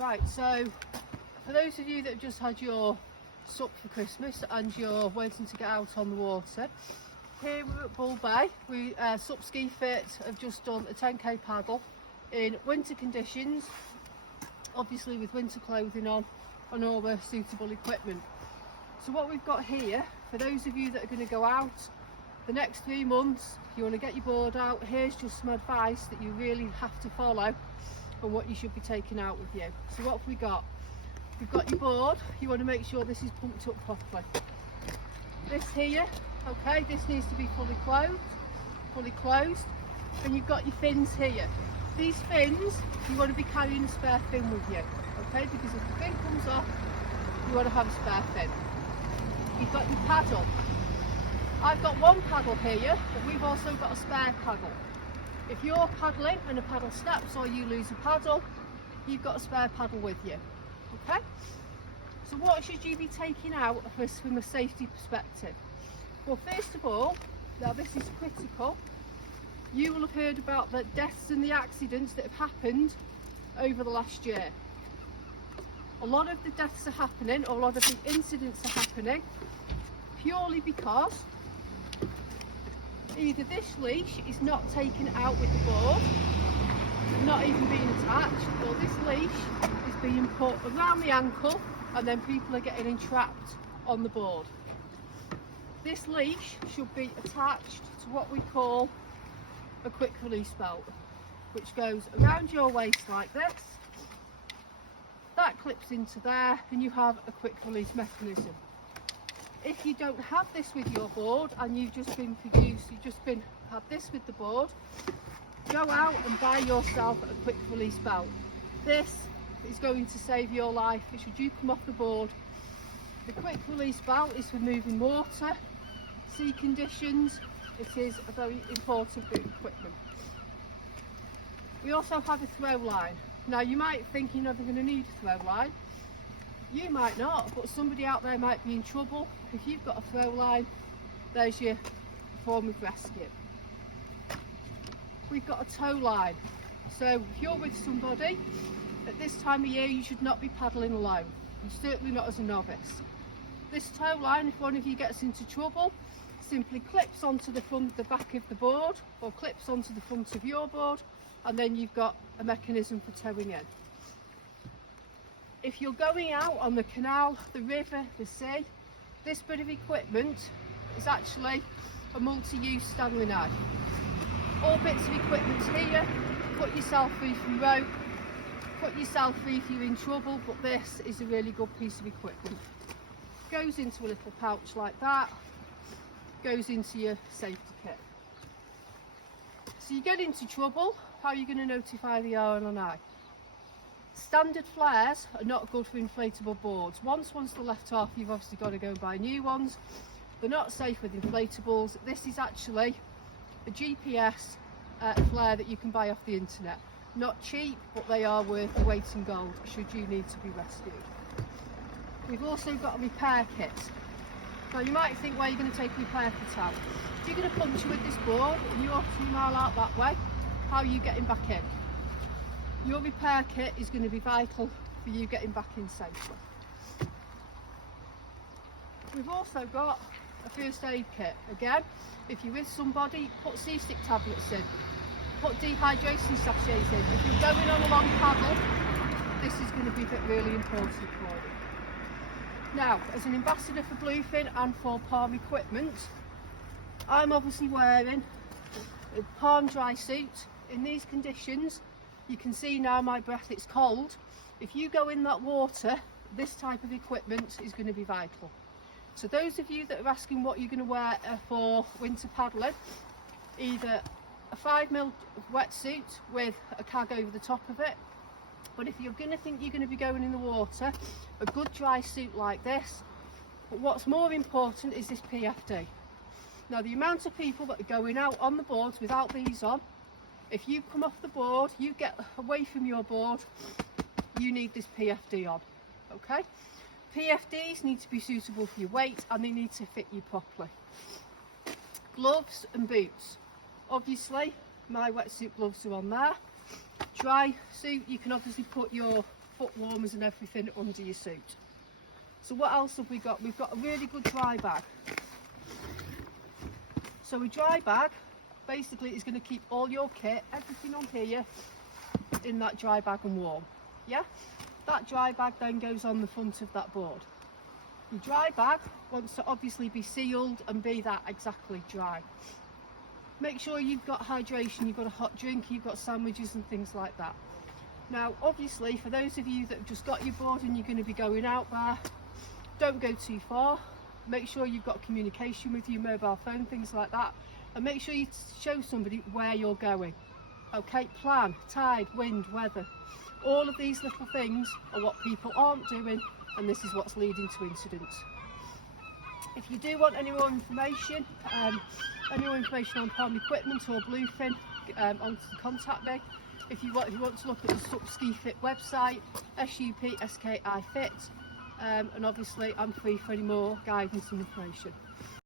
Right, so for those of you that have just had your sup for Christmas and you're waiting to get out on the water, here we're at Bull Bay. We Sup Ski Fit have just done a 10k paddle in winter conditions, obviously with winter clothing on and all the suitable equipment. So what we've got here, for those of you that are going to go out the next 3 months, you want to get your board out, here's just some advice that you really have to follow and what you should be taking out with you. So what have we got? We've got your board. You want to make sure this is pumped up properly. This here, okay, this needs to be fully closed, and you've got your fins here. These fins, you want to be carrying a spare fin with you, okay, because if the fin comes off, you want to have a spare fin. You've got your paddle. I've got one paddle here, but we've also got a spare paddle. If you're paddling and a paddle snaps or you lose a paddle, you've got a spare paddle with you, okay? So what should you be taking out of this from a safety perspective? Well, first of all, now this is critical, you will have heard about the deaths and the accidents that have happened over the last year. A lot of the deaths are happening, or a lot of the incidents are happening purely because either this leash is not taken out with the board, not even being attached, or this leash is being put around the ankle and then people are getting entrapped on the board. This leash should be attached to what we call a quick release belt, which goes around your waist like this. That clips into there and you have a quick release mechanism. If you don't have this with your board and you've just had this with the board, go out and buy yourself a quick release belt. This is going to save your life should you come off the board. The quick release belt is for moving water, sea conditions. It is a very important bit of equipment. We also have a throw line. Now you might think you're never going to need a throw line. You might not, but somebody out there might be in trouble. If you've got a throw line, there's your form of rescue. We've got a tow line. So if you're with somebody, at this time of year you should not be paddling alone, and certainly not as a novice. This tow line, if one of you gets into trouble, simply clips onto the back of the board, or clips onto the front of your board, and then you've got a mechanism for towing in. If you're going out on the canal, the river, the sea, this bit of equipment is actually a multi-use Stanley knife. All bits of equipment here, put yourself free from rope, put yourself free if you're in trouble, but this is a really good piece of equipment. Goes into a little pouch like that, goes into your safety kit. So you get into trouble, how are you going to notify the R&I? Standard flares are not good for inflatable boards. Once they're left off, you've obviously got to go and buy new ones. They're not safe with inflatables. This is actually a GPS flare that you can buy off the internet. Not cheap, but they are worth the weight in gold should you need to be rescued. We've also got a repair kit. Now you might think, where are you going to take a repair kit out? If you're going to puncture with this board and you're 2 miles out that way, how are you getting back in? Your repair kit is going to be vital for you getting back in safely. We've also got a first aid kit. Again, if you're with somebody, put sea-stick tablets in, put dehydration sachets in. If you're going on a long paddle, this is going to be really important for you. Now, as an ambassador for Bluefin and for Palm equipment, I'm obviously wearing a Palm dry suit. In these conditions, you can see now my breath, it's cold. If you go in that water, this type of equipment is going to be vital. So those of you that are asking what you're going to wear for winter paddling, either a 5mm wetsuit with a cag over the top of it, but if you're going to think you're going to be going in the water, a good dry suit like this. But what's more important is this PFD. Now the amount of people that are going out on the boards without these on, if you come off the board, you get away from your board, you need this PFD on, okay? PFDs need to be suitable for your weight and they need to fit you properly. Gloves and boots. Obviously, my wetsuit gloves are on there. Dry suit, you can obviously put your foot warmers and everything under your suit. So what else have we got? We've got a really good dry bag. So a dry bag basically is going to keep all your kit, everything on here, in that dry bag and warm. Yeah? That dry bag then goes on the front of that board. Your dry bag wants to obviously be sealed and be that exactly dry. Make sure you've got hydration, you've got a hot drink, you've got sandwiches and things like that. Now obviously for those of you that have just got your board and you're going to be going out there, don't go too far. Make sure you've got communication with your mobile phone, things like that, and make sure you show somebody where you're going. Okay, plan, tide, wind, weather. All of these little things are what people aren't doing, and this is what's leading to incidents. If you do want any more information on palm equipment or bluefin, contact me. If you want to look at the SUP Ski Fit website, SUP SKI Fit, and obviously I'm free for any more guidance and information.